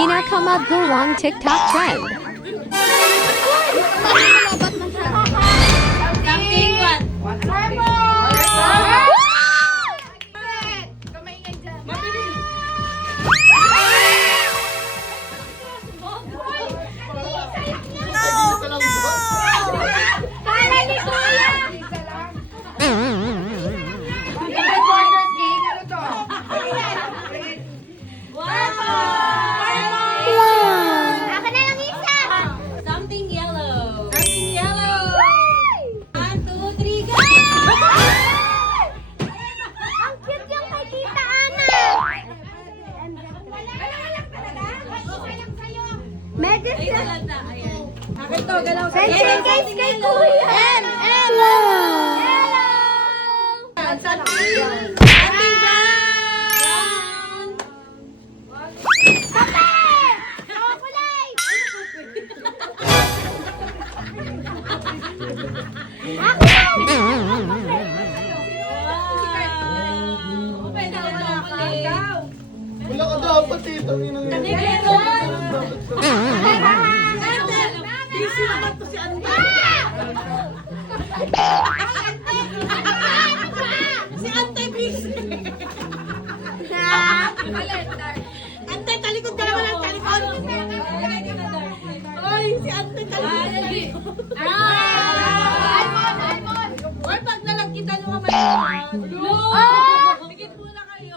Pinakamagawang TikTok trend. Something what? Something yellow. Something yellow. 1, 2, 3, go! Ang cute yung kay Tita Ana. Mega Ay, talata. Ayan. Pension case kay Kuya. Hello! Something brown. Wow. Pwede na chocolate. Wala ka dapat eh. Tanginang yun. Busy naman to si Ante. Si Ante busy. Ante, talikod ka naman ang talikod. Oy, si Ante talikod. Oy, pag nalagkitan mo ka ba? Bigit muna kayo.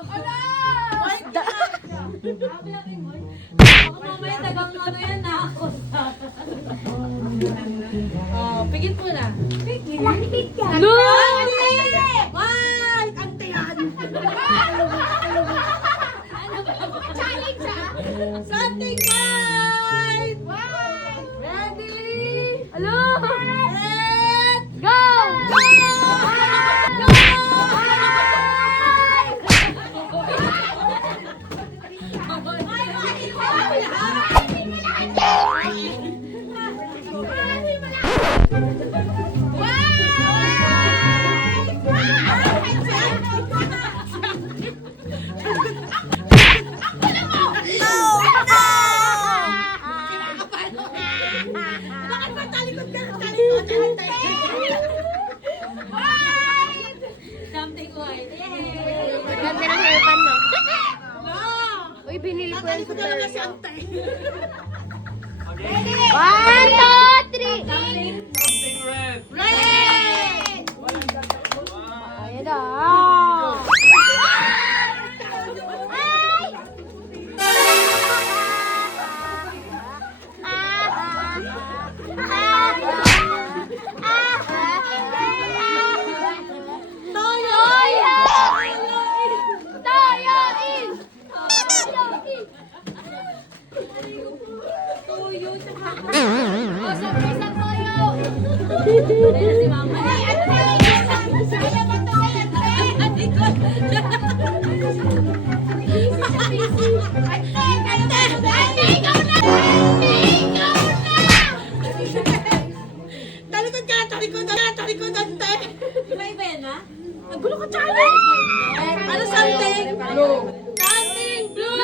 Oy, ako mamaya tagang ano yan na ako. Oh, pigit muna. No! Why? Ante yan. Challenge ah! Something white. Ready? Hello! Set. Go! Bakit ba talikod ka ng talikod? Something white. Yay! Ganda ng hairpan mo. Wow! Uy, binili ko yan sa Talikod na lang si Terno. Ante. 1, 2, 3! Something red. Red! Ayan na. Tuyo, tsaka Toyo! si Mama. Talikod ka, talikod, Ante. May iba yan, ha? Nagulo ka, Charlie. Ano something? Blue. Something blue.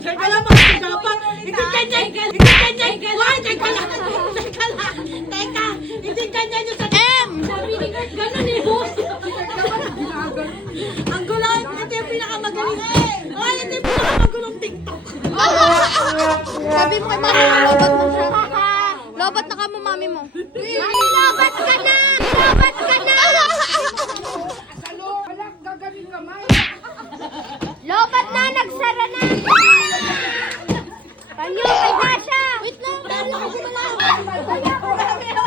Teka lang, mga sigapa. Hindi ganyan. Why? Teka lang. Hindi ganyan yung sa... Sabi ni Kurt, ganun eh. Ang gulo. Ito yung pinakamagaling. Ay, ito yung pinakamagulong TikTok. Sabi mo kay mami mo, lobat mo siya. Lobat na ka mo, mami mo. Mami, lobat ka na! Lobat ka na! Lobat na, nagsara na! Panyo, kay Dasha! Wait lang, dali kasi wala. Kompleto, kompleto!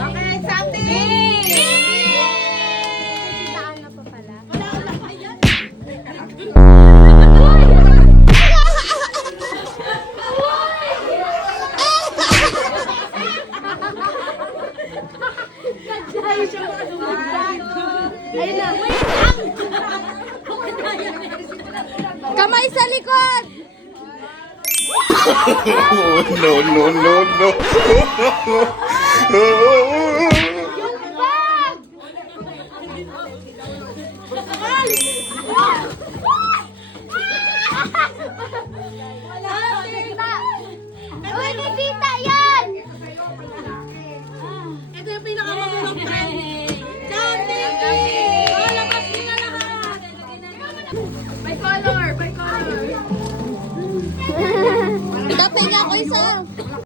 Okay, something. Saan na pa pala? Wala pa yan. Ayun na. Kamay sa likod! No, no, no, no. Yung bag! Wala, tita! Uy, may tita yan! Ito yung pinakamagulong trend. Dating! Oh, labas nyo na lahat. By color, by color. Tapay nga ako isa.